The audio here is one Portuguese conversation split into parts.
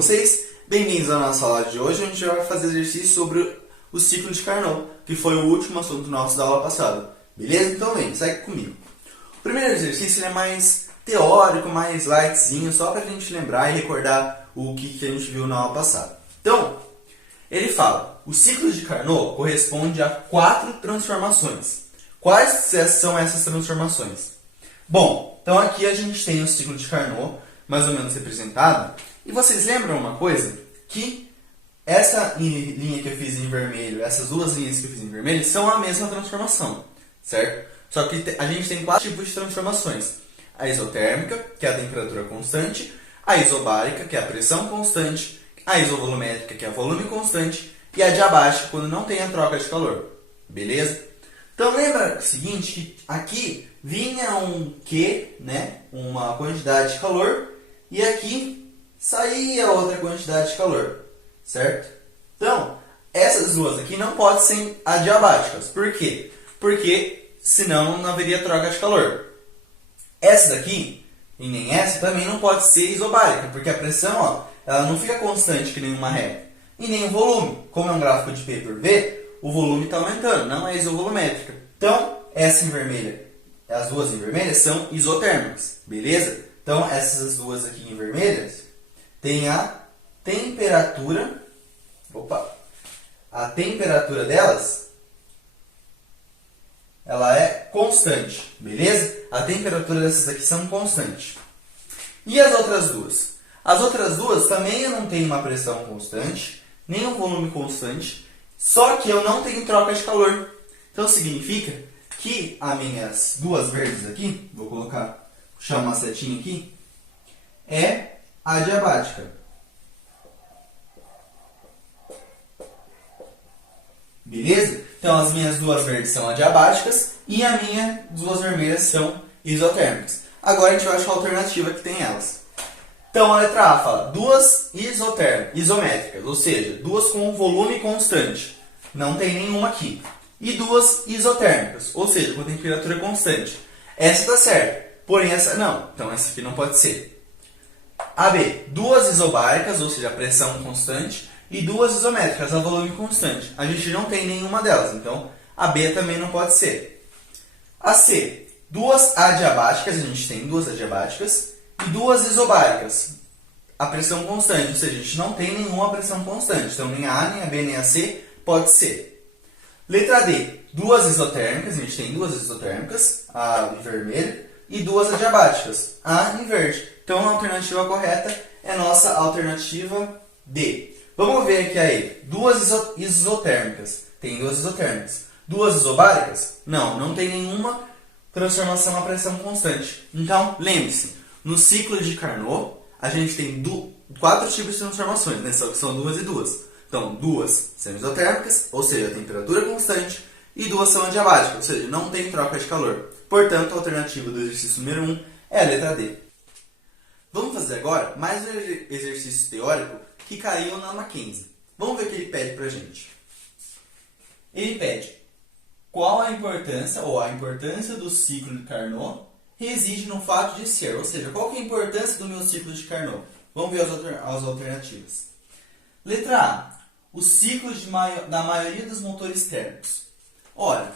vocês? Bem-vindos à nossa aula de hoje, onde a gente vai fazer exercício sobre o ciclo de Carnot, que foi o último assunto nosso da aula passada. Beleza? Então vem, segue comigo. O primeiro exercício é mais teórico, mais lightzinho, só para a gente lembrar e recordar o que a gente viu na aula passada. Então, ele fala, o ciclo de Carnot corresponde a 4 transformações. Quais são essas transformações? Bom, então aqui a gente tem o ciclo de Carnot, mais ou menos representado. E vocês lembram uma coisa? Que essa linha que eu fiz em vermelho, essas duas linhas que eu fiz em vermelho, são a mesma transformação, certo? Só que a gente tem 4 tipos de transformações. A isotérmica, que é a temperatura constante, a isobárica, que é a pressão constante, a isovolumétrica, que é o volume constante, e a diabática, quando não tem a troca de calor. Beleza? Então lembra o seguinte, que aqui vinha um Q, né, uma quantidade de calor, e aqui saía outra quantidade de calor, certo? Então, essas duas aqui não podem ser adiabáticas. Por quê? Porque senão não haveria troca de calor. Essa daqui, e nem essa, também não pode ser isobárica, porque a pressão, ó, ela não fica constante que nem uma reta. E nem o volume. Como é um gráfico de P por V, o volume está aumentando, não é isovolumétrica. Então, essa em vermelha, as duas em vermelha são isotérmicas, beleza? Então, essas duas aqui em vermelhas tem a temperatura, a temperatura delas, ela é constante, beleza? A temperatura dessas aqui são constante. E as outras duas? As outras duas também eu não tenho uma pressão constante, nem um volume constante, só que eu não tenho troca de calor. Então significa que as minhas duas verdes aqui, vou puxar uma setinha aqui, é adiabática. Beleza? Então as minhas duas verdes são adiabáticas e as minhas duas vermelhas são isotérmicas. Agora a gente vai achar a alternativa que tem elas. Então a letra A fala duas isométricas, ou seja, duas com volume constante. Não tem nenhuma aqui. E duas isotérmicas, ou seja, com temperatura constante. Essa está certa, porém essa não. Então essa aqui não pode ser. A B, duas isobáricas, ou seja, a pressão constante, e duas isométricas, a volume constante. A gente não tem nenhuma delas, então a B também não pode ser. A C, duas adiabáticas, a gente tem duas adiabáticas, e duas isobáricas, a pressão constante, ou seja, a gente não tem nenhuma pressão constante. Então nem a A, nem a B, nem a C pode ser. Letra D, duas isotérmicas, a gente tem duas isotérmicas, a em vermelho, e duas adiabáticas, a em verde. Então a alternativa correta é a nossa alternativa D. Vamos ver aqui aí, duas isotérmicas, tem duas isotérmicas. Duas isobáricas? Não, não tem nenhuma transformação a pressão constante. Então, lembre-se, no ciclo de Carnot, a gente tem 4 tipos de transformações, né? São duas e duas. Então, duas são isotérmicas, ou seja, a temperatura constante, e duas são adiabáticas, ou seja, não tem troca de calor. Portanto, a alternativa do exercício número 1 é a letra D. Vamos fazer agora mais um exercício teórico que caiu na Mackenzie. Vamos ver o que ele pede para a gente. Ele pede qual a importância, ou a importância do ciclo de Carnot reside no fato de ser, ou seja, qual que é a importância do meu ciclo de Carnot? Vamos ver as alternativas. Letra A. O ciclo da maioria dos motores térmicos. Ora,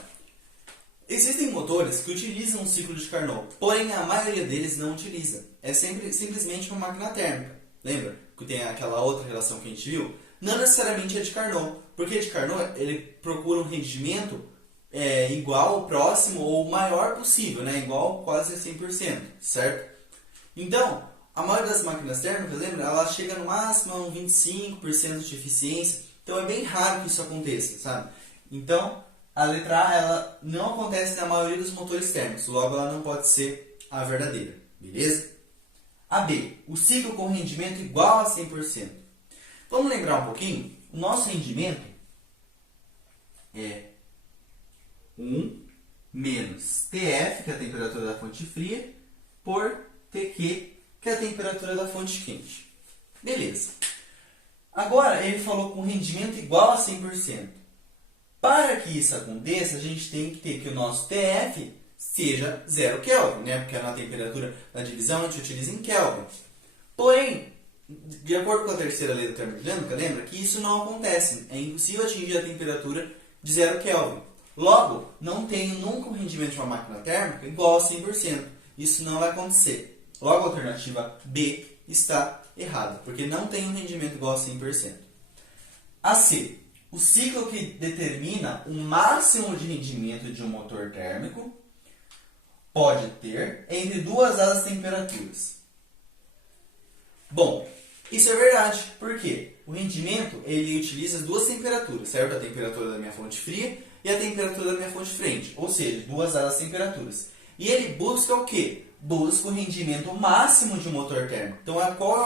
existem motores que utilizam o ciclo de Carnot, porém a maioria deles não utiliza. É simplesmente uma máquina térmica. Lembra que tem aquela outra relação que a gente viu? Não necessariamente é de Carnot, porque de Carnot ele procura um rendimento igual, próximo ou maior possível, né? Igual quase a 100%, certo? Então, a maioria das máquinas térmicas, lembra? Ela chega no máximo a um 25% de eficiência. Então é bem raro que isso aconteça, sabe? Então, a letra A ela não acontece na maioria dos motores térmicos. Logo, ela não pode ser a verdadeira. Beleza? A B. O ciclo com rendimento igual a 100%. Vamos lembrar um pouquinho? O nosso rendimento é 1 menos TF, que é a temperatura da fonte fria, por TQ, que é a temperatura da fonte quente. Beleza. Agora, ele falou com rendimento igual a 100%. Para que isso aconteça, a gente tem que ter que o nosso TF seja 0 Kelvin, né? Porque na temperatura da divisão a gente utiliza em Kelvin. Porém, de acordo com a terceira lei da termodinâmica, lembra que isso não acontece. É impossível atingir a temperatura de 0 Kelvin. Logo, não tenho nunca um rendimento de uma máquina térmica igual a 100%. Isso não vai acontecer. Logo, a alternativa B está errada, porque não tem um rendimento igual a 100%. A C. O ciclo que determina o máximo de rendimento de um motor térmico pode ter entre duas das temperaturas. Bom, isso é verdade, porque o rendimento ele utiliza as duas temperaturas, certo? A temperatura da minha fonte fria e a temperatura da minha fonte frente, ou seja, duas das temperaturas. E ele busca o quê? Busca o rendimento máximo de um motor térmico. Então, qual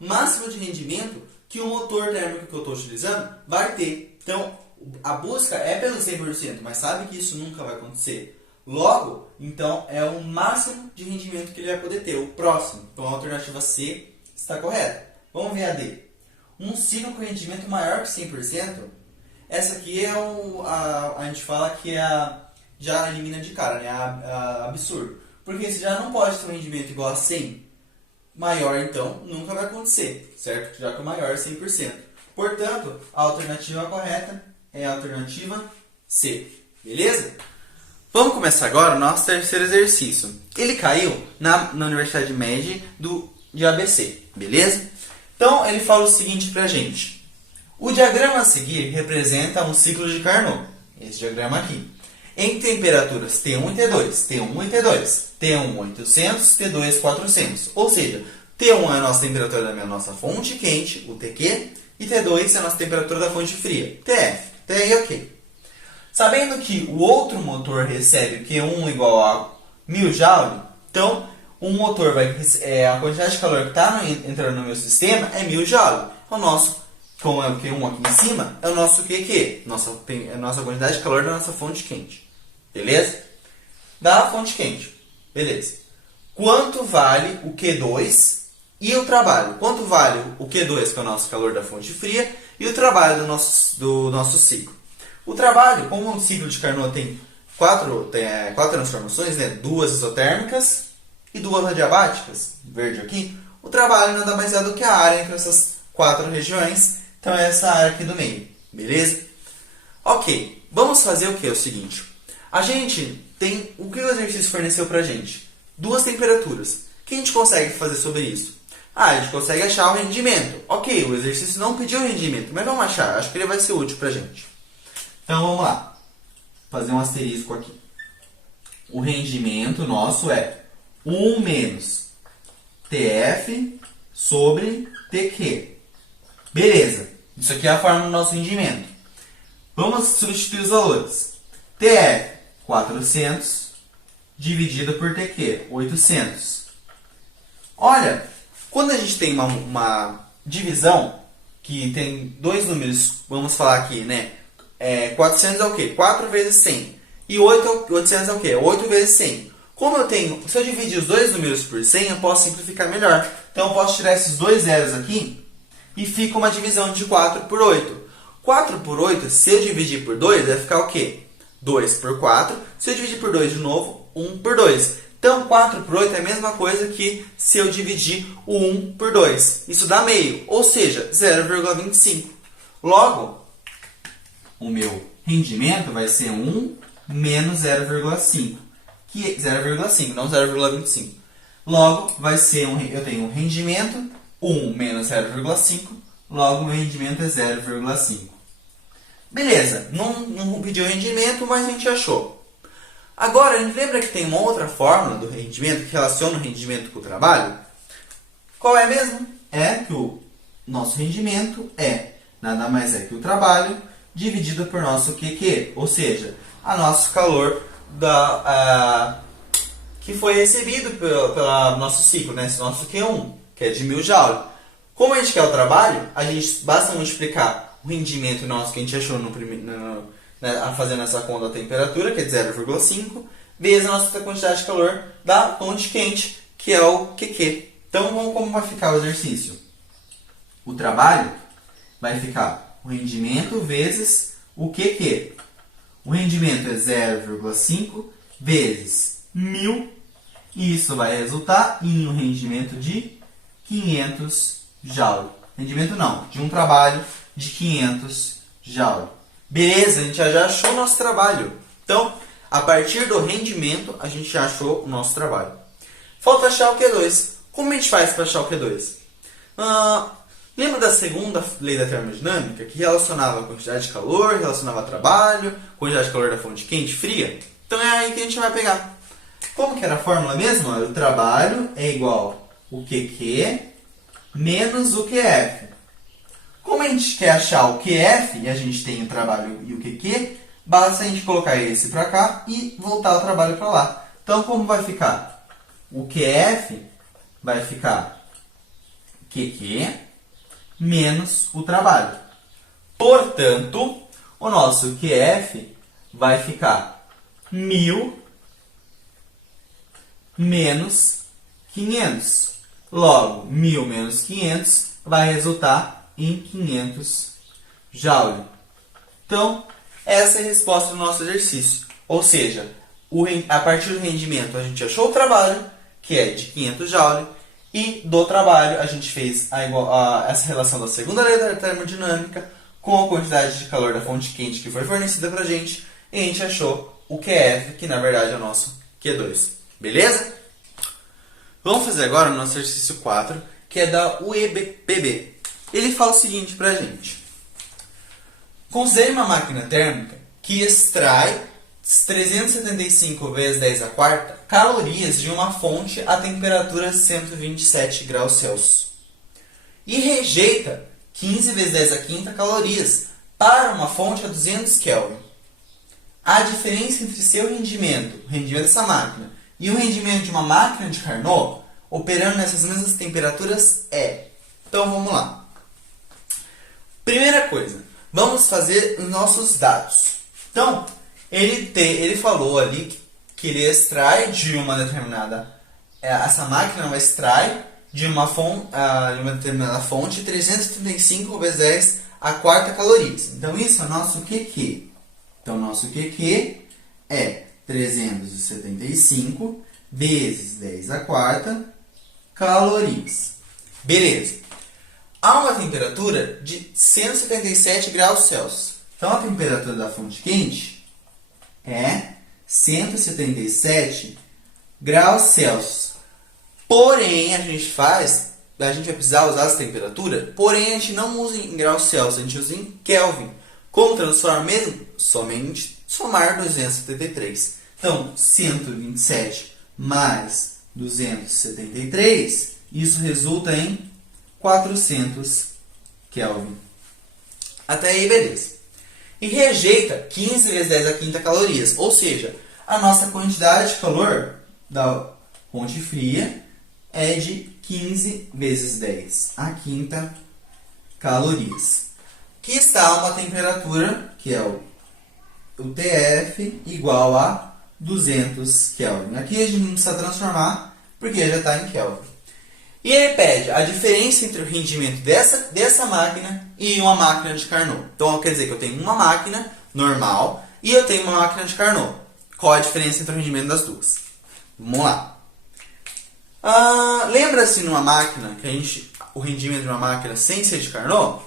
é o máximo de rendimento que o motor térmico que eu estou utilizando vai ter? Então, a busca é pelo 100%, mas sabe que isso nunca vai acontecer. Logo, então, é o máximo de rendimento que ele vai poder ter, o próximo. Então, a alternativa C está correta. Vamos ver a D. Um ciclo com rendimento maior que 100%. Essa aqui é a gente fala que é já elimina de cara, né? Absurdo. Porque se já não pode ter um rendimento igual a 100, maior então nunca vai acontecer, certo? Já que o maior é 100%. Portanto, a alternativa correta é a alternativa C. Beleza? Vamos começar agora o nosso terceiro exercício. Ele caiu na Universidade Média de ABC, beleza? Então, ele fala o seguinte pra gente. O diagrama a seguir representa um ciclo de Carnot. Esse diagrama aqui. Em temperaturas T1 e T2, T1 e T2, T1 800, T2 400. Ou seja, T1 é a nossa temperatura da nossa fonte quente, o TQ, e T2 é a nossa temperatura da fonte fria, TF. Até aí, ok. Sabendo que o outro motor recebe Q1 igual a 1000 Joule, então o motor a quantidade de calor que está entrando no meu sistema é 1000 Joule. O nosso, como é o Q1 aqui em cima, é o nosso QQ, a nossa quantidade de calor da nossa fonte quente. Beleza? Da fonte quente. Beleza. Quanto vale o Q2 e o trabalho? Quanto vale o Q2, que é o nosso calor da fonte fria, e o trabalho do nosso ciclo? O trabalho, como o ciclo de Carnot tem quatro transformações, né? 2 isotérmicas e 2 adiabáticas, verde aqui, o trabalho nada mais é do que a área entre essas 4 regiões. Então é essa área aqui do meio. Beleza? Ok. Vamos fazer o que? É o seguinte. A gente tem... O que o exercício forneceu pra gente? 2 temperaturas. O que a gente consegue fazer sobre isso? A gente consegue achar o rendimento. Ok, o exercício não pediu o rendimento, mas vamos achar. Acho que ele vai ser útil pra gente. Então vamos lá. Fazer um asterisco aqui. O rendimento nosso é 1 menos TF sobre TQ. Beleza. Isso aqui é a forma do nosso rendimento. Vamos substituir os valores. TF, 400, dividido por TQ, 800. Olha, quando a gente tem uma divisão que tem 2 números, vamos falar aqui, né? 400 é o quê? 4 vezes 100. E 800 é o quê? 8 vezes 100. Como eu tenho... Se eu dividir os 2 números por 100, eu posso simplificar melhor. Então, eu posso tirar esses 2 zeros aqui e fica uma divisão de 4 por 8. 4 por 8, se eu dividir por 2, vai ficar o quê? 2 por 4. Se eu dividir por 2 de novo, 1 por 2. Então, 4 por 8 é a mesma coisa que se eu dividir o 1 por 2. Isso dá meio, ou seja, 0,25. Logo, o meu rendimento vai ser 1 menos 0,5. Que é 0,5, não 0,25. Logo, vai ser eu tenho um rendimento 1 menos 0,5. Logo, meu rendimento é 0,5. Beleza, não pediu rendimento, mas a gente achou. Agora, a gente lembra que tem uma outra fórmula do rendimento que relaciona o rendimento com o trabalho? Qual é mesmo? É que o nosso rendimento é nada mais é que o trabalho dividido por nosso QQ, ou seja, a nosso calor que foi recebido pelo nosso ciclo, né? Esse nosso Q1, que é de 1000 Joule. Como a gente quer o trabalho, a gente basta multiplicar o rendimento nosso que a gente achou fazendo essa conta da temperatura, que é de 0,5, vezes a nossa quantidade de calor da fonte quente, que é o QQ. Então, como vai ficar o exercício? O trabalho vai ficar o rendimento vezes o QQ. O rendimento é 0,5 vezes 1000, e isso vai resultar em um rendimento de 500 joule. Rendimento não, de um trabalho de 500 joule. Beleza, a gente já achou o nosso trabalho. Então, a partir do rendimento, a gente já achou o nosso trabalho. Falta achar o Q2. Como a gente faz para achar o Q2? Lembra da segunda lei da termodinâmica, que relacionava a quantidade de calor, relacionava a trabalho, quantidade de calor da fonte quente e fria? Então é aí que a gente vai pegar. Como que era a fórmula mesmo? O trabalho é igual o QQ menos o QF. Como a gente quer achar o QF, e a gente tem o trabalho e o QQ, basta a gente colocar esse para cá e voltar o trabalho para lá. Então, como vai ficar? O QF vai ficar QQ menos o trabalho. Portanto, o nosso QF vai ficar 1000 menos 500. Logo, 1000 menos 500 vai resultar em 500 joule. Então, essa é a resposta do nosso exercício. Ou seja, a partir do rendimento a gente achou o trabalho, que é de 500 joule, e do trabalho a gente fez essa relação da segunda lei da termodinâmica com a quantidade de calor da fonte quente que foi fornecida para a gente, e a gente achou o QF, que na verdade é o nosso Q2. Beleza? Vamos fazer agora o nosso exercício 4, que é da UEPB. Ele fala o seguinte para a gente. Considere uma máquina térmica que extrai 375 vezes 10 a quarta calorias de uma fonte a temperatura 127 graus Celsius e rejeita 15 vezes 10 a quinta calorias para uma fonte a 200 Kelvin. A diferença entre seu rendimento, o rendimento dessa máquina, e o rendimento de uma máquina de Carnot operando nessas mesmas temperaturas é... Então vamos lá. Primeira coisa, vamos fazer os nossos dados. Então, ele falou ali que ele extrai de uma determinada... Essa máquina vai extrai de uma determinada fonte 335 vezes 10 a quarta calorias. Então, isso é o nosso QQ. Então, o nosso QQ é 375 vezes 10 a quarta calorias. Beleza. Há uma temperatura de 177 graus Celsius. Então, a temperatura da fonte quente é 177 graus Celsius. Porém, a gente vai precisar usar essa temperatura, porém a gente não usa em graus Celsius, a gente usa em Kelvin. Como transformar mesmo? Somente somar 273. Então, 127 mais 273, isso resulta em 400 Kelvin. Até aí, beleza. E rejeita 15 vezes 10 a quinta calorias, ou seja, a nossa quantidade de calor da fonte fria é de 15 vezes 10 a quinta calorias. Que está uma temperatura, que é o TF, igual a 200 Kelvin. Aqui a gente não precisa transformar, porque já está em Kelvin. E ele pede a diferença entre o rendimento dessa máquina e uma máquina de Carnot. Então, quer dizer que eu tenho uma máquina normal e eu tenho uma máquina de Carnot. Qual a diferença entre o rendimento das duas? Vamos lá. Lembra-se numa máquina, o rendimento de uma máquina sem ser de Carnot?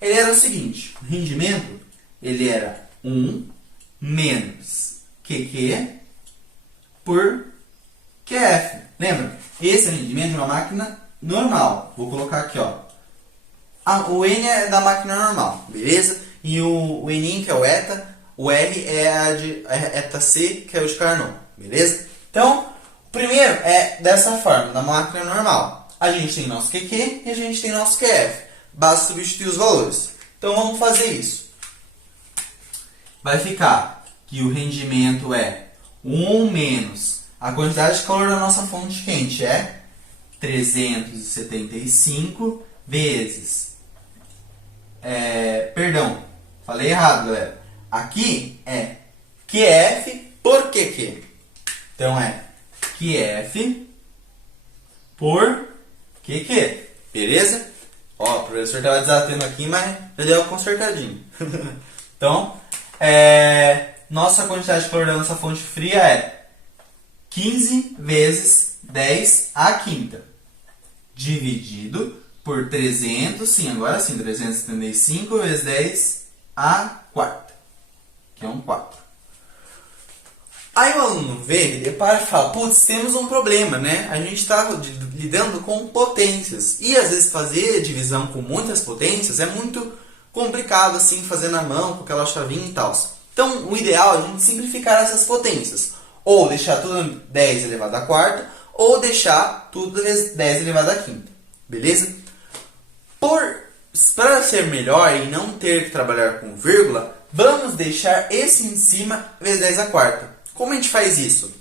Ele era o seguinte, o rendimento ele era 1 menos QQ por QF. Lembra? Esse é o rendimento de uma máquina normal. Vou colocar aqui, ó. O N é da máquina normal, beleza? E o N, que é o eta, o R é a eta C, que é o de Carnot, beleza? Então, o primeiro é dessa forma, da máquina normal. A gente tem nosso QQ e a gente tem nosso QF. Basta substituir os valores. Então, vamos fazer isso. Vai ficar que o rendimento é 1 menos a quantidade de calor da nossa fonte quente é 375 vezes... perdão, falei errado, galera. Aqui é QF por QQ. Então é QF por QQ. Beleza? Ó, o professor estava desatendo aqui, mas já deu consertadinho. Então, nossa quantidade de calor da nossa fonte fria é 15 vezes 10 à quinta, dividido por 300, sim, agora sim, 375 vezes 10 a quarta, que é um 4. Aí o aluno vê, ele depara e fala, putz, temos um problema, né? A gente está lidando com potências. E às vezes fazer divisão com muitas potências é muito complicado, assim, fazer na mão, com aquela chavinha e tal. Então, o ideal é a gente simplificar essas potências. Ou deixar tudo 10 elevado à quarta, ou deixar tudo 10 elevado à quinta. Beleza? Para ser melhor e não ter que trabalhar com vírgula, vamos deixar esse em cima vezes 10 à quarta. Como a gente faz isso?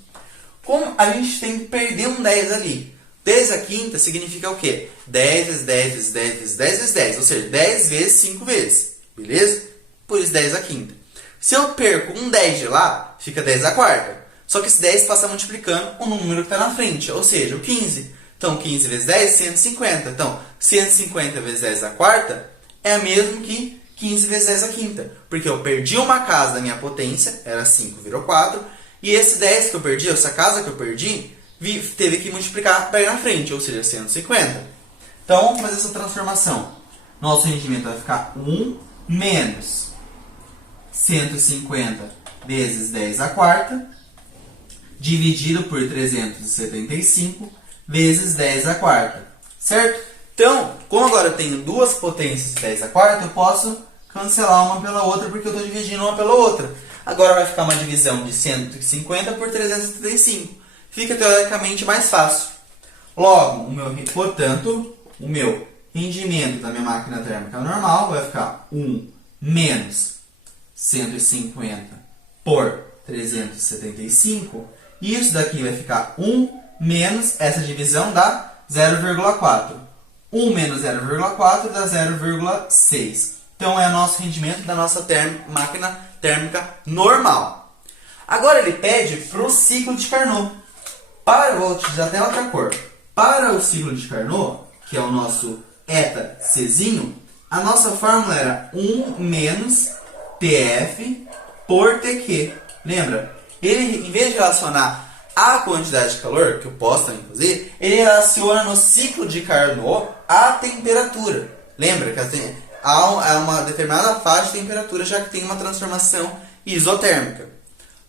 Como a gente tem que perder um 10 ali. 10 à quinta significa o quê? 10 vezes 10 vezes 10 vezes 10 vezes 10. Ou seja, 10 vezes 5 vezes. Beleza? Por isso 10 à quinta. Se eu perco um 10 de lá, fica 10 à quarta. Só que esse 10 passa multiplicando o número que está na frente. Ou seja, o 15. Então, 15 vezes 10, 150. Então, 150 vezes 10 à quarta é o mesmo que 15 vezes 10 à quinta. Porque eu perdi uma casa da minha potência, era 5, virou 4. E esse 10 que eu perdi, essa casa que eu perdi, teve que multiplicar para ir na frente, ou seja, 150. Então, vamos fazer essa transformação. Nosso rendimento vai ficar 1 menos 150 vezes 10 à quarta, dividido por 375 vezes 10 à quarta. Certo? Então, como agora eu tenho duas potências de 10 à quarta, eu posso cancelar uma pela outra, porque eu estou dividindo uma pela outra. Agora vai ficar uma divisão de 150 por 375. Fica teoricamente mais fácil. Logo, portanto, o meu rendimento da minha máquina térmica normal vai ficar 1 menos 150 por 375. E isso daqui vai ficar 1 menos, essa divisão dá 0,4. 1 menos 0,4 dá 0,6. Então, é o nosso rendimento da nossa máquina térmica normal. Agora ele pede para o ciclo de Carnot. Vou utilizar até outra cor. Para o ciclo de Carnot, que é o nosso eta Czinho, a nossa fórmula era 1 menos TF por TQ. Lembra? Ele, em vez de relacionar a quantidade de calor, que eu posso também fazer, ele relaciona no ciclo de Carnot a temperatura. Lembra que há uma determinada faixa de temperatura, já que tem uma transformação isotérmica.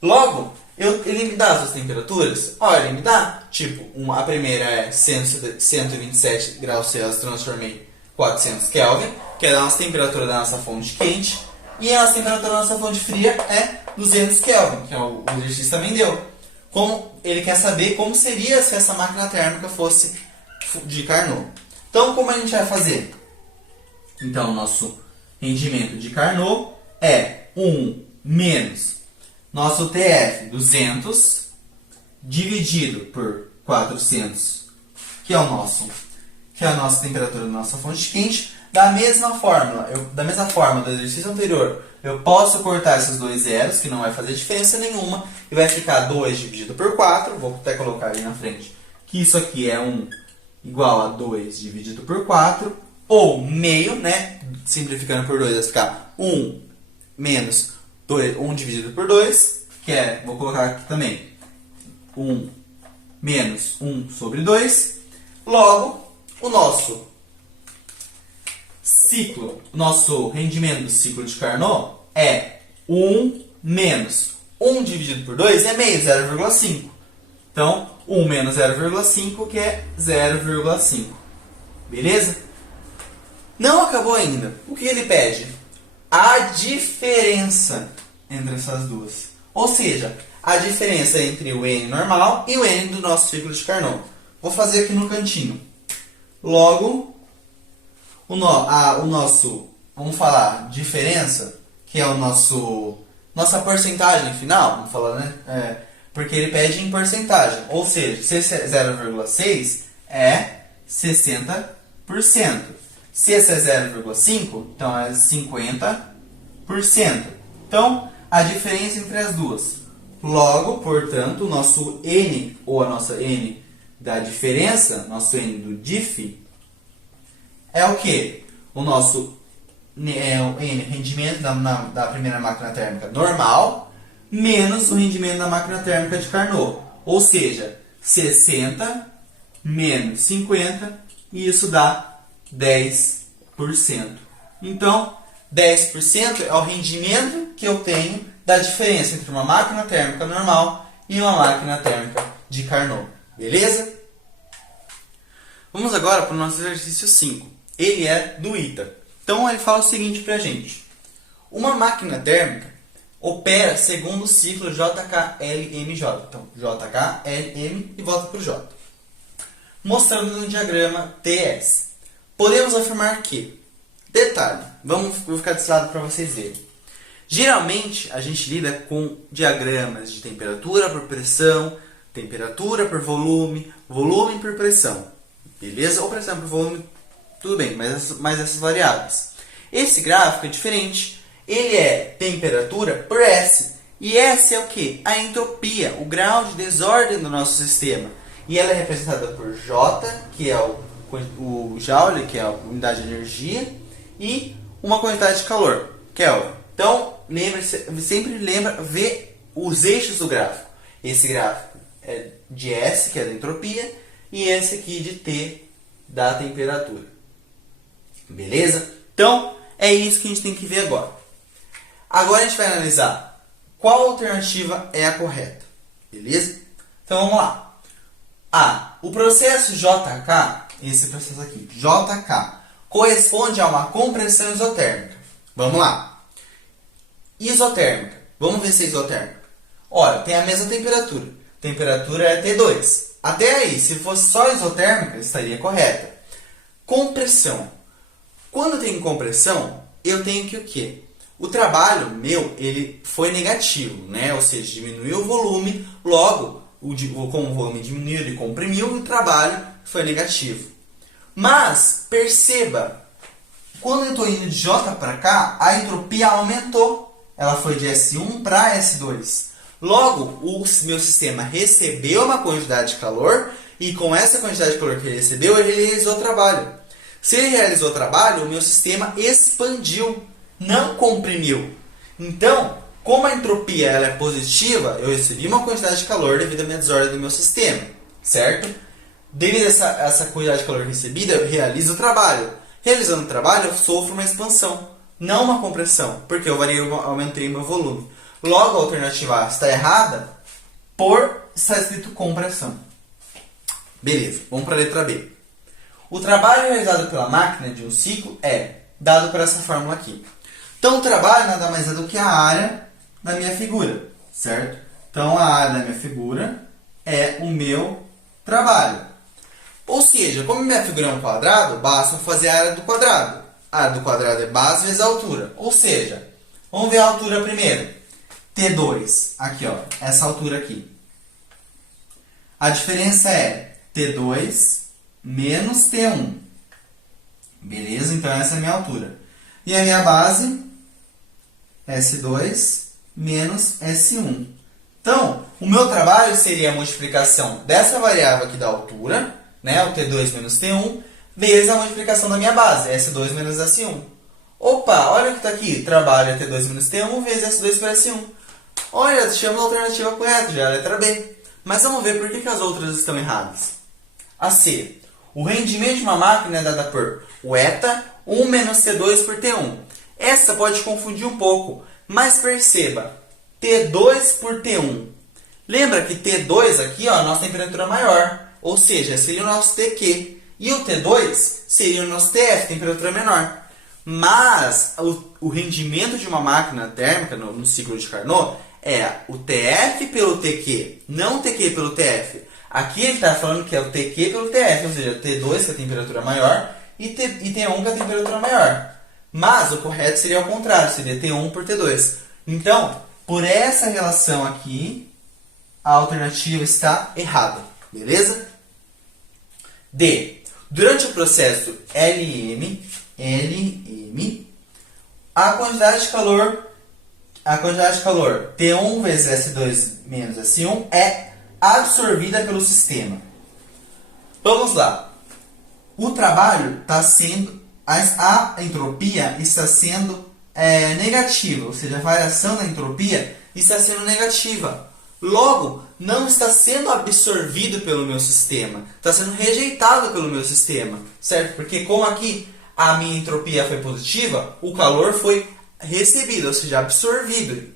Logo, ele me dá as temperaturas? Olha, ele me dá, tipo, a primeira é 127 graus Celsius, transformei 400 Kelvin, que é a nossa temperatura da nossa fonte quente, e a nossa temperatura da nossa fonte fria é 200 Kelvin, que o exercício também deu. Ele quer saber como seria se essa máquina térmica fosse de Carnot. Então, como a gente vai fazer? Então, o nosso rendimento de Carnot é 1 menos nosso TF 200 dividido por 400, que é a nossa temperatura da nossa fonte quente. Da mesma forma do exercício anterior, eu posso cortar esses dois zeros, que não vai fazer diferença nenhuma, e vai ficar 2 dividido por 4, vou até colocar ali na frente, que isso aqui é 1 igual a 2 dividido por 4, ou meio, né? Simplificando por 2, vai ficar 1 menos 1 dividido por 2, que é, vou colocar aqui também, 1 menos 1 sobre 2. Logo, o nosso rendimento do ciclo de Carnot é 1 menos 1 dividido por 2 é meio, 0,5. Então, 1 menos 0,5, que é 0,5. Beleza? Não acabou ainda. O que ele pede? A diferença entre essas duas. Ou seja, a diferença entre o N normal e o N do nosso ciclo de Carnot. Vou fazer aqui no cantinho. Logo, o nosso, vamos falar, diferença, que é nossa porcentagem final, vamos falar, né? Porque ele pede em porcentagem. Ou seja, se esse é 0,6 é 60%. Se esse é 0,5, então é 50%. Então, a diferença entre as duas. Logo, portanto, o nosso N, ou a nossa N da diferença, nosso N do diff, é o quê? O nosso N, rendimento da primeira máquina térmica normal, menos o rendimento da máquina térmica de Carnot. Ou seja, 60 menos 50, e isso dá 10%. Então, 10% é o rendimento que eu tenho da diferença entre uma máquina térmica normal e uma máquina térmica de Carnot. Beleza? Vamos agora para o nosso exercício 5. Ele é do ITA. Então, ele fala o seguinte para a gente. Uma máquina térmica opera segundo o ciclo JKLMJ. Então, JKLM e volta para o J. Mostrando no diagrama TS. Podemos afirmar que, detalhe, vou ficar desse lado para vocês verem. Geralmente, a gente lida com diagramas de temperatura por pressão, temperatura por volume, volume por pressão. Beleza? Ou pressão por volume, tudo bem, mas essas variáveis. Esse gráfico é diferente. Ele é temperatura por S. E S é o que? A entropia, o grau de desordem do nosso sistema. E ela é representada por J, que é o Joule, que é a unidade de energia, e uma quantidade de calor, Kelvin. Então, sempre lembra ver os eixos do gráfico. Esse gráfico é de S, que é da entropia, e esse aqui de T, da temperatura. Beleza? Então, é isso que a gente tem que ver agora. Agora a gente vai analisar qual alternativa é a correta. Beleza? Então, vamos lá. O processo JK, esse processo aqui, JK, corresponde a uma compressão isotérmica. Vamos lá. Isotérmica. Vamos ver se é isotérmica. Olha, tem a mesma temperatura. Temperatura é T2. Até aí, se fosse só isotérmica, estaria correta. Compressão. Quando tem compressão, eu tenho que o quê? O trabalho meu, ele foi negativo, né? Ou seja, diminuiu o volume, logo, como o volume diminuiu, ele comprimiu e o trabalho foi negativo. Mas, perceba, quando eu estou indo de J para cá, a entropia aumentou. Ela foi de S1 para S2. Logo, o meu sistema recebeu uma quantidade de calor e com essa quantidade de calor que ele recebeu, ele realizou o trabalho. Se ele realizou o trabalho, o meu sistema expandiu, não comprimiu. Então, como a entropia ela é positiva, eu recebi uma quantidade de calor devido à minha desordem do meu sistema, certo? Devido a essa quantidade de calor recebida, eu realizo o trabalho. Realizando o trabalho, eu sofro uma expansão, não uma compressão, porque eu aumentei o meu volume. Logo, a alternativa A está errada por estar escrito compressão. Beleza, vamos para a letra B. O trabalho realizado pela máquina de um ciclo é dado por essa fórmula aqui. Então, o trabalho nada mais é do que a área da minha figura, certo? Então, a área da minha figura é o meu trabalho. Ou seja, como minha figura é um quadrado, basta fazer a área do quadrado. A área do quadrado é base vezes a altura. Ou seja, vamos ver a altura primeiro. T2, aqui ó, essa altura aqui. A diferença é T2 menos T1. Beleza? Então essa é a minha altura. E a minha base, S2 menos S1. Então, o meu trabalho seria a multiplicação dessa variável aqui da altura, né, o T2 menos T1, vezes a multiplicação da minha base, S2 menos S1. Opa, olha o que está aqui. Trabalho é T2 menos T1 vezes S2 por S1. Olha, achamos a alternativa correta, já é a letra B. Mas vamos ver por que as outras estão erradas. A C. O rendimento de uma máquina é dada por o eta 1 menos T2 por T1. Essa pode confundir um pouco, mas perceba, T2 por T1. Lembra que T2 aqui, ó, a nossa temperatura maior, ou seja, seria o nosso TQ. E o T2 seria o nosso TF, temperatura menor. Mas o rendimento de uma máquina térmica no ciclo de Carnot é o TF pelo TQ, não o TQ pelo TF. Aqui ele está falando que é o TQ pelo TF, ou seja, T2 que é a temperatura maior e T1 que é a temperatura maior. Mas o correto seria ao contrário, seria T1 por T2. Então, por essa relação aqui, a alternativa está errada. Beleza? D. Durante o processo LM, a quantidade de calor T1 vezes S2 menos S1 é absorvida pelo sistema. Vamos lá. O trabalho está sendo, a entropia está sendo negativa, ou seja, a variação da entropia está sendo negativa. Logo, não está sendo absorvido pelo meu sistema, está sendo rejeitado pelo meu sistema, certo? Porque como aqui a minha entropia foi positiva, o calor foi recebido, ou seja, absorvido,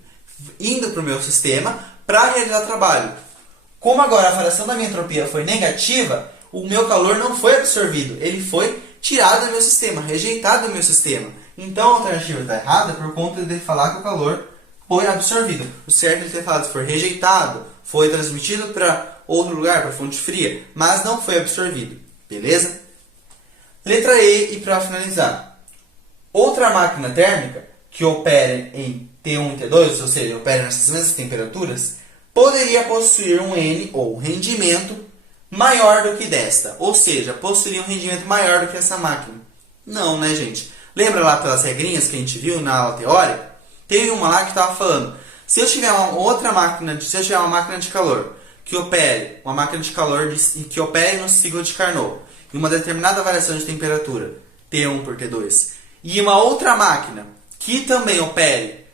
indo para o meu sistema para realizar trabalho. Como agora a variação da minha entropia foi negativa, o meu calor não foi absorvido, ele foi tirado do meu sistema, rejeitado do meu sistema. Então a alternativa está errada por conta de falar que o calor foi absorvido. O certo é ter falado que foi rejeitado, foi transmitido para outro lugar, para fonte fria, mas não foi absorvido. Beleza? Letra E, e para finalizar. Outra máquina térmica que opere em T1 e T2, ou seja, opere nessas mesmas temperaturas, poderia possuir um N, ou rendimento, maior do que desta. Ou seja, possuiria um rendimento maior do que essa máquina. Não, né, gente? Lembra lá pelas regrinhas que a gente viu na aula teórica? Teve uma lá que estava falando, se eu tiver uma outra máquina, se eu tiver uma máquina de calor que opere, uma máquina de calor que opere no ciclo de Carnot, em uma determinada variação de temperatura, T1 por T2, e uma outra máquina que também opere,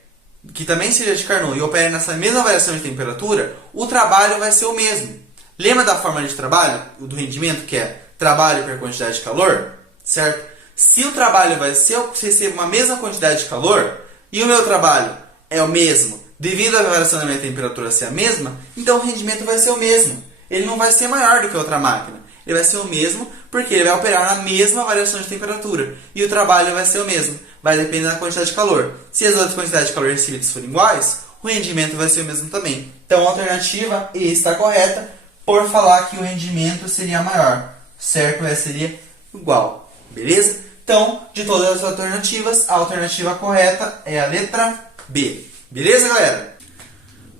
que também seja de Carnot e opere nessa mesma variação de temperatura, o trabalho vai ser o mesmo. Lembra da forma de trabalho, do rendimento, que é trabalho por quantidade de calor? Certo? Se o trabalho vai ser, eu recebo uma mesma quantidade de calor, e o meu trabalho é o mesmo, devido à variação da minha temperatura ser a mesma, então o rendimento vai ser o mesmo. Ele não vai ser maior do que a outra máquina. Ele vai ser o mesmo porque ele vai operar na mesma variação de temperatura. E o trabalho vai ser o mesmo. Vai depender da quantidade de calor. Se as outras quantidades de calor recebidas forem iguais, o rendimento vai ser o mesmo também. Então a alternativa E está correta por falar que o rendimento seria maior. Certo? Essa seria igual. Beleza? Então, de todas as alternativas, a alternativa correta é a letra B. Beleza, galera?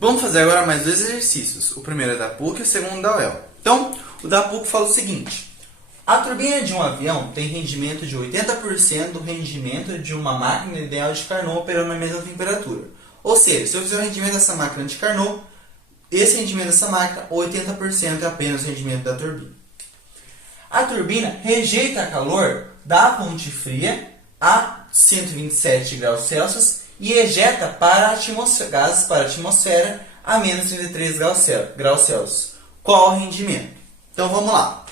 Vamos fazer agora mais dois exercícios. O primeiro é da PUC e o segundo da UEL. Então, o da PUC fala o seguinte. A turbina de um avião tem rendimento de 80% do rendimento de uma máquina ideal de Carnot operando na mesma temperatura. Ou seja, se eu fizer o rendimento dessa máquina de Carnot, esse rendimento dessa máquina, 80% é apenas o rendimento da turbina. A turbina rejeita calor da fonte fria a 127 graus Celsius e ejeta gases para a atmosfera a menos 33 graus Celsius. Qual o rendimento? Então vamos lá.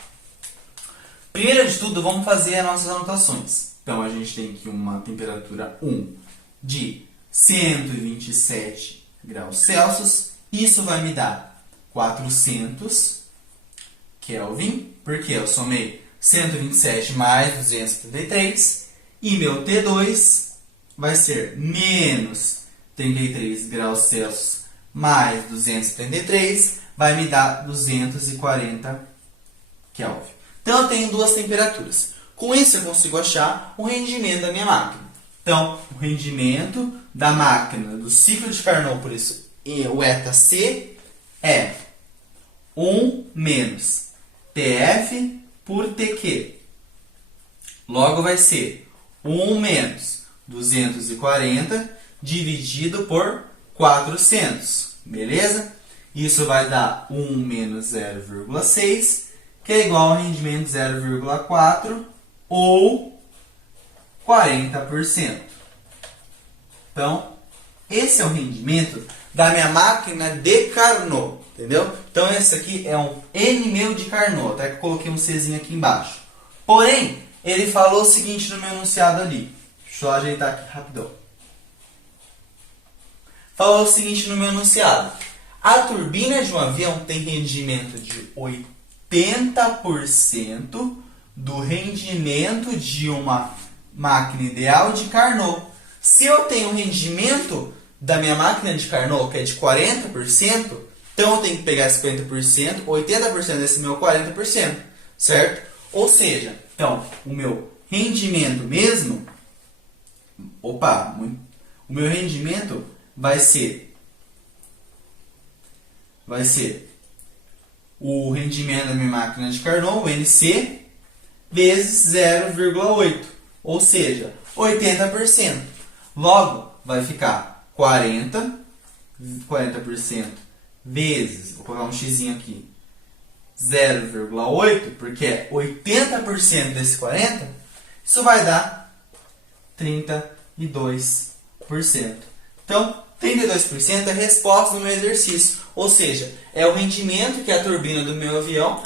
Primeiro de tudo, vamos fazer as nossas anotações. Então a gente tem aqui uma temperatura 1 de 127 graus Celsius. Isso vai me dar 400 Kelvin, porque eu somei 127 mais 233, e meu T2 vai ser menos 33 graus Celsius mais 233, vai me dar 240 Kelvin. Então eu tenho duas temperaturas. Com isso eu consigo achar o rendimento da minha máquina. Então, o rendimento da máquina do ciclo de Carnot, por isso o eta C, é 1 menos TF por TQ. Logo vai ser 1 menos 240 dividido por 400. Beleza? Isso vai dar 1 menos 0,6, que é igual ao rendimento de 0,4 ou 40%. Então, esse é o rendimento da minha máquina de Carnot. Entendeu? Então esse aqui é um N meu de Carnot. Até que eu coloquei um Czinho aqui embaixo. Porém, ele falou o seguinte no meu enunciado ali. Deixa eu ajeitar aqui rapidão. Falou o seguinte no meu enunciado. A turbina de um avião tem rendimento de 80% do rendimento de uma máquina ideal de Carnot. Se eu tenho um rendimento da minha máquina de Carnot, que é de 40%, então eu tenho que pegar esse 50%, 80% desse meu 40%, certo? Ou seja, então, o meu rendimento mesmo, o meu rendimento vai ser o rendimento da minha máquina de Carnot, o NC, vezes 0,8, ou seja, 80%. Logo, vai ficar 40% vezes, vou colocar um xzinho aqui, 0,8, porque é 80% desse 40%, isso vai dar 32%. Então, 32% é a resposta do meu exercício, ou seja, é o rendimento que a turbina do meu avião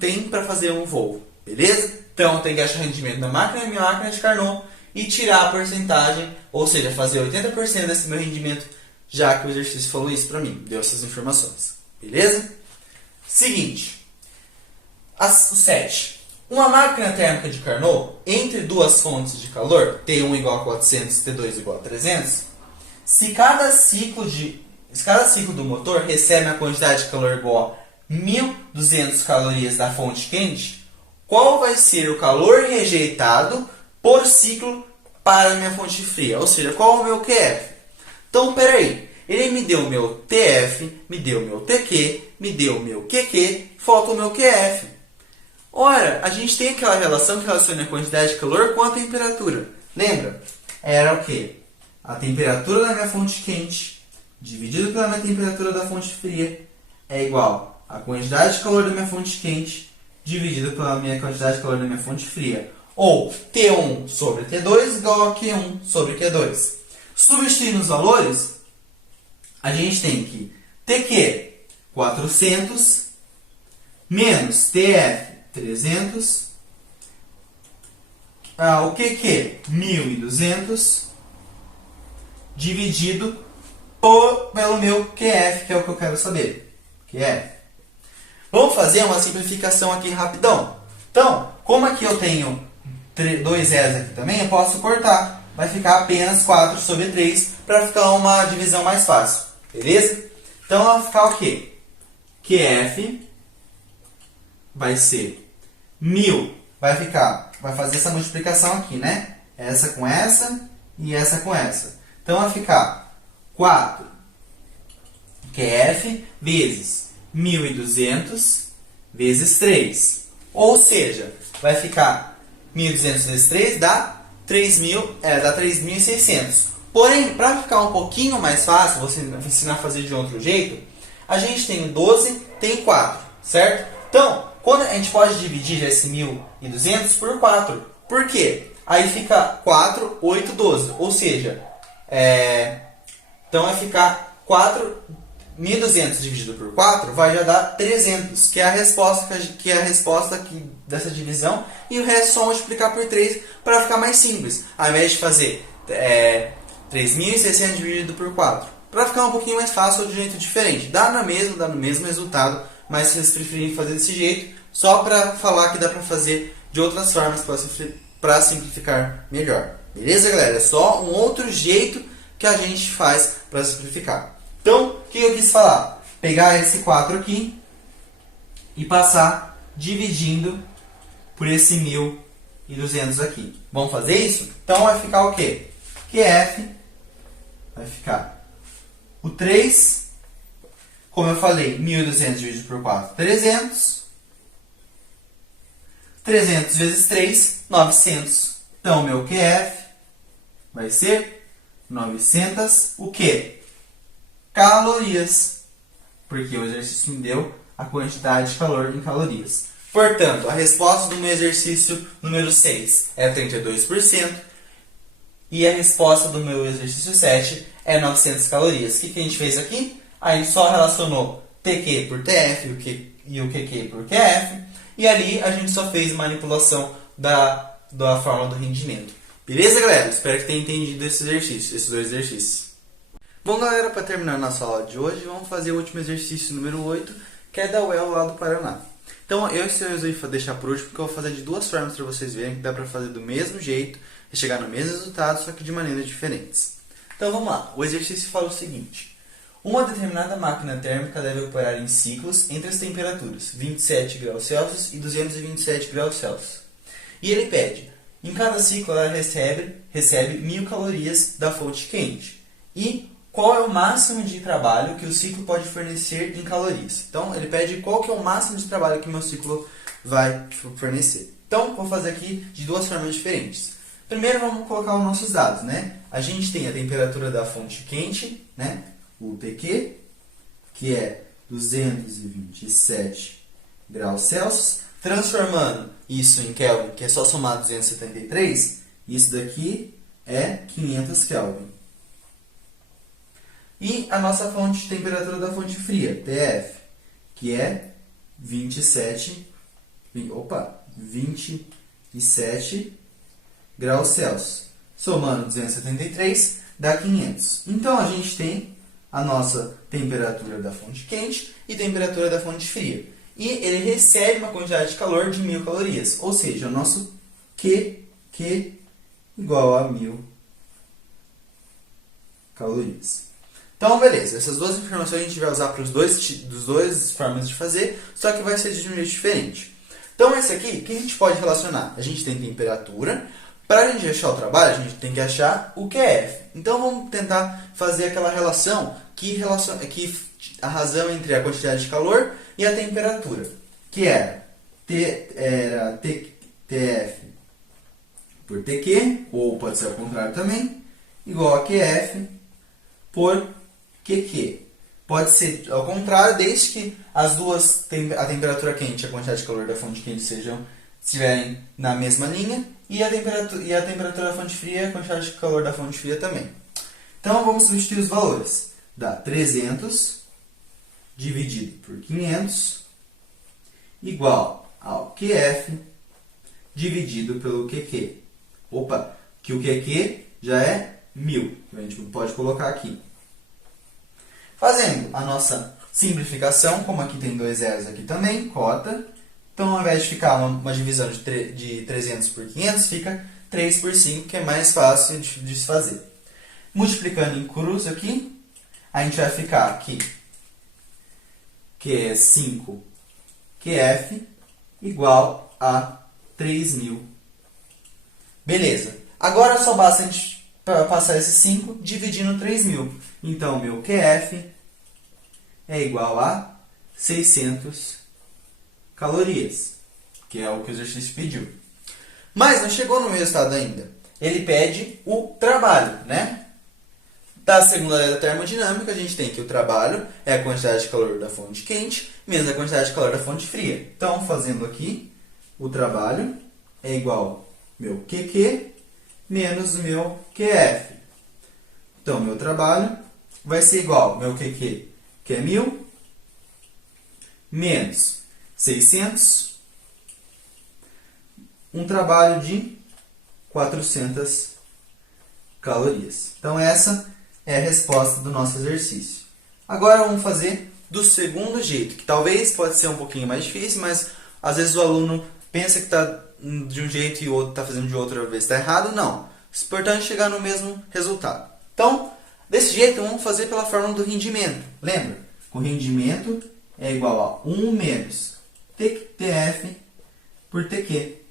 tem para fazer um voo, beleza? Então, eu tenho que achar o rendimento da minha máquina de Carnot e tirar a porcentagem, ou seja, fazer 80% desse meu rendimento, já que o exercício falou isso para mim, deu essas informações, beleza? Seguinte, o 7. Uma máquina térmica de Carnot, entre duas fontes de calor, T1 igual a 400 e T2 igual a 300, se cada ciclo do motor recebe a quantidade de calor igual a 1.200 calorias da fonte quente, qual vai ser o calor rejeitado por ciclo para a minha fonte fria? Ou seja, qual é o meu QF? Então, peraí, ele me deu o meu TF, me deu o meu TQ, me deu o meu QQ, falta o meu QF. Ora, a gente tem aquela relação que relaciona a quantidade de calor com a temperatura. Lembra? Era o quê? A temperatura da minha fonte quente dividido pela minha temperatura da fonte fria é igual a quantidade de calor da minha fonte quente dividido pela minha quantidade de calor da minha fonte fria. Ou T1 sobre T2 igual a Q1 sobre Q2. Substituindo os valores, a gente tem que TQ 400 menos TF 300, o QQ 1.200 dividido pelo meu QF, que é o que eu quero saber. QF. Vamos fazer uma simplificação aqui rapidão. Então, como aqui eu tenho 2 zeros aqui também, eu posso cortar. Vai ficar apenas 4 sobre 3 para ficar uma divisão mais fácil. Beleza? Então, vai ficar o quê? QF vai ser 1.000. Vai fazer essa multiplicação aqui, né? Essa com essa e essa com essa. Então, vai ficar 4 QF vezes 1.200 vezes 3. Ou seja, vai ficar 1.200 vezes 3 dá 3.600. Porém, para ficar um pouquinho mais fácil, vou ensinar a fazer de outro jeito, a gente tem 12, tem 4, certo? Então, quando a gente pode dividir esse 1.200 por 4. Por quê? Aí fica 4, 8, 12. Ou seja, então vai ficar 1.200 dividido por 4 vai já dar 300, que é a resposta, aqui dessa divisão. E o resto é só multiplicar por 3 para ficar mais simples. Ao invés de fazer 3.600 dividido por 4. Para ficar um pouquinho mais fácil ou de um jeito diferente. Dá no mesmo resultado, mas se vocês preferirem fazer desse jeito, só para falar que dá para fazer de outras formas para simplificar melhor. Beleza, galera? É só um outro jeito que a gente faz para simplificar. Então, o que eu quis falar? Pegar esse 4 aqui e passar dividindo por esse 1.200 aqui. Vamos fazer isso? Então, vai ficar o quê? QF vai ficar o 3, como eu falei, 1.200 dividido por 4, 300. 300 vezes 3, 900. Então, o meu QF vai ser 900, o quê? Calorias. Porque o exercício me deu a quantidade de calor em calorias. Portanto, a resposta do meu exercício número 6 é 32%. E a resposta do meu exercício 7 é 900 calorias. O que a gente fez aqui? A gente só relacionou TQ por TF e o QQ por QF. E ali a gente só fez manipulação da fórmula do rendimento. Beleza, galera? Espero que tenham entendido esses dois exercícios. Bom, galera, para terminar nossa aula de hoje, vamos fazer o último exercício número 8, que é da UEL lá do Paraná. Então, eu resolvi deixar por último, porque eu vou fazer de duas formas para vocês verem que dá para fazer do mesmo jeito e chegar no mesmo resultado, só que de maneiras diferentes. Então, vamos lá. O exercício fala o seguinte. Uma determinada máquina térmica deve operar em ciclos entre as temperaturas 27 graus Celsius e 227 graus Celsius. E ele pede, em cada ciclo ela recebe 1.000 calorias da fonte quente. E qual é o máximo de trabalho que o ciclo pode fornecer em calorias? Então, ele pede qual que é o máximo de trabalho que o meu ciclo vai fornecer. Então, vou fazer aqui de duas formas diferentes. Primeiro, vamos colocar os nossos dados, né? A gente tem a temperatura da fonte quente, né? O TQ, que é 227 graus Celsius. Transformando isso em Kelvin, que é só somar 273, isso daqui é 500 Kelvin. E a nossa fonte de temperatura da fonte fria, TF, que é 27 graus Celsius. Somando 273 dá 500. Então a gente tem a nossa temperatura da fonte quente e temperatura da fonte fria. E ele recebe uma quantidade de calor de 1000 calorias. Ou seja, o nosso Q igual a 1000 calorias. Então, beleza. Essas duas informações a gente vai usar para os dois formas de fazer, só que vai ser de um jeito diferente. Então, esse aqui, o que a gente pode relacionar? A gente tem temperatura. Para a gente achar o trabalho, a gente tem que achar o QF. Então, vamos tentar fazer aquela relação que a razão entre a quantidade de calor e a temperatura, que era TF por TQ, ou pode ser ao contrário também, igual a QF por QQ. Pode ser ao contrário, desde que as duas, a temperatura quente e a quantidade de calor da fonte quente estiverem na mesma linha, e a temperatura da fonte fria e a quantidade de calor da fonte fria também. Então, vamos substituir os valores. Dá 300 dividido por 500 igual ao QF dividido pelo QQ. Opa, que o QQ já é 1000. A gente pode colocar aqui. Fazendo a nossa simplificação, como aqui tem dois zeros aqui também, cota. Então, ao invés de ficar uma divisão de 300 por 500, fica 3 por 5, que é mais fácil de se fazer. Multiplicando em cruz aqui, a gente vai ficar aqui, que é 5 QF igual a 3000. Beleza. Agora só basta a gente passar esse 5 dividindo 3000. Então, meu QF é igual a 600 calorias, que é o que o exercício pediu. Mas não chegou no resultado ainda. Ele pede o trabalho, né? Da segunda lei da termodinâmica, a gente tem que o trabalho é a quantidade de calor da fonte quente menos a quantidade de calor da fonte fria. Então, fazendo aqui, o trabalho é igual ao meu QQ menos o meu QF. Então, meu trabalho vai ser igual ao meu QQ, que é 1000, menos 600, um trabalho de 400 calorias. Então, essa é a resposta do nosso exercício. Agora, vamos fazer do segundo jeito, que talvez pode ser um pouquinho mais difícil, mas às vezes o aluno pensa que está de um jeito e o outro está fazendo de outro, às vezes está errado. Não. O importante é chegar no mesmo resultado. Então, desse jeito, vamos fazer pela fórmula do rendimento. Lembra? O rendimento é igual a 1 menos TF por TQ.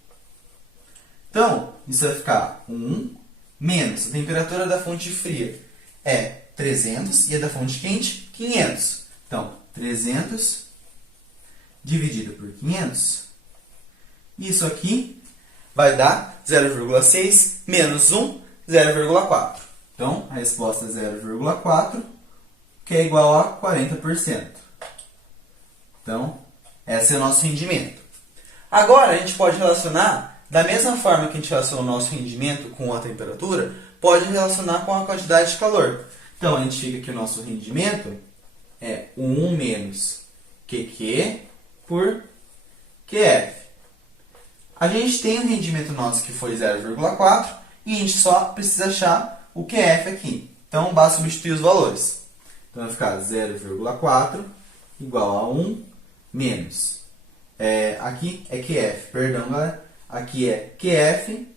Então, isso vai ficar 1 menos a temperatura da fonte fria é 300 e a da fonte quente 500. Então, 300 dividido por 500. Isso aqui vai dar 0,6 menos 1, 0,4. Então, a resposta é 0,4, que é igual a 40%. Então, esse é o nosso rendimento. Agora, a gente pode relacionar, da mesma forma que a gente relaciona o nosso rendimento com a temperatura, pode relacionar com a quantidade de calor. Então, a gente fica que o nosso rendimento é 1 menos QQ por QF. A gente tem um rendimento nosso que foi 0,4 e a gente só precisa achar o QF aqui. Então, basta substituir os valores. Então, vai ficar 0,4 igual a 1 menos. Aqui é QF, perdão, galera. Aqui é QF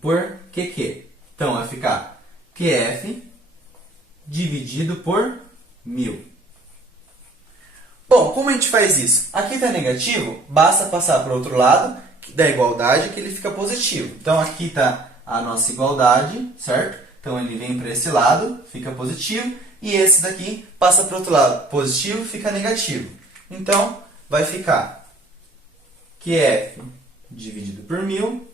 por QQ. Então, vai ficar QF dividido por 1000. Bom, como a gente faz isso? Aqui está negativo, basta passar para o outro lado da igualdade que ele fica positivo. Então, aqui está a nossa igualdade, certo? Então, ele vem para esse lado, fica positivo. E esse daqui passa para o outro lado, positivo, fica negativo. Então, vai ficar QF dividido por 1000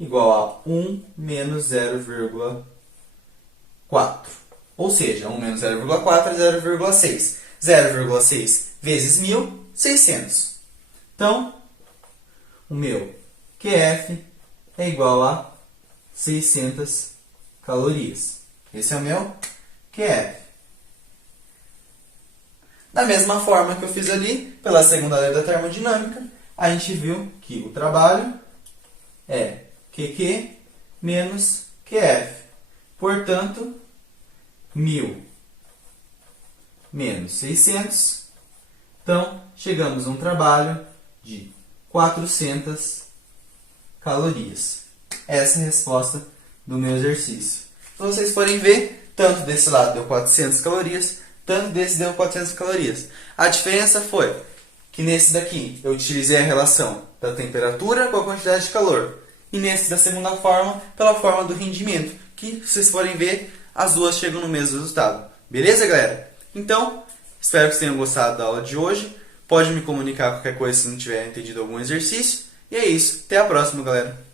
igual a 1 menos 0,4. Ou seja, 1 menos 0,4 é 0,6. 0,6 vezes 1000, 600. Então, o meu QF é igual a 600 calorias. Esse é o meu QF. Da mesma forma que eu fiz ali, pela segunda lei da termodinâmica, a gente viu que o trabalho é QQ menos QF. Portanto, 1000 menos 600. Então, chegamos a um trabalho de 400 calorias. Essa é a resposta do meu exercício. Se vocês forem ver, tanto desse lado deu 400 calorias, tanto desse deu 400 calorias. A diferença foi que nesse daqui eu utilizei a relação da temperatura com a quantidade de calor. E nesse da segunda forma, pela forma do rendimento, que se vocês forem ver, as duas chegam no mesmo resultado. Beleza, galera? Então, espero que vocês tenham gostado da aula de hoje. Pode me comunicar qualquer coisa se não tiver entendido algum exercício. E é isso. Até a próxima, galera.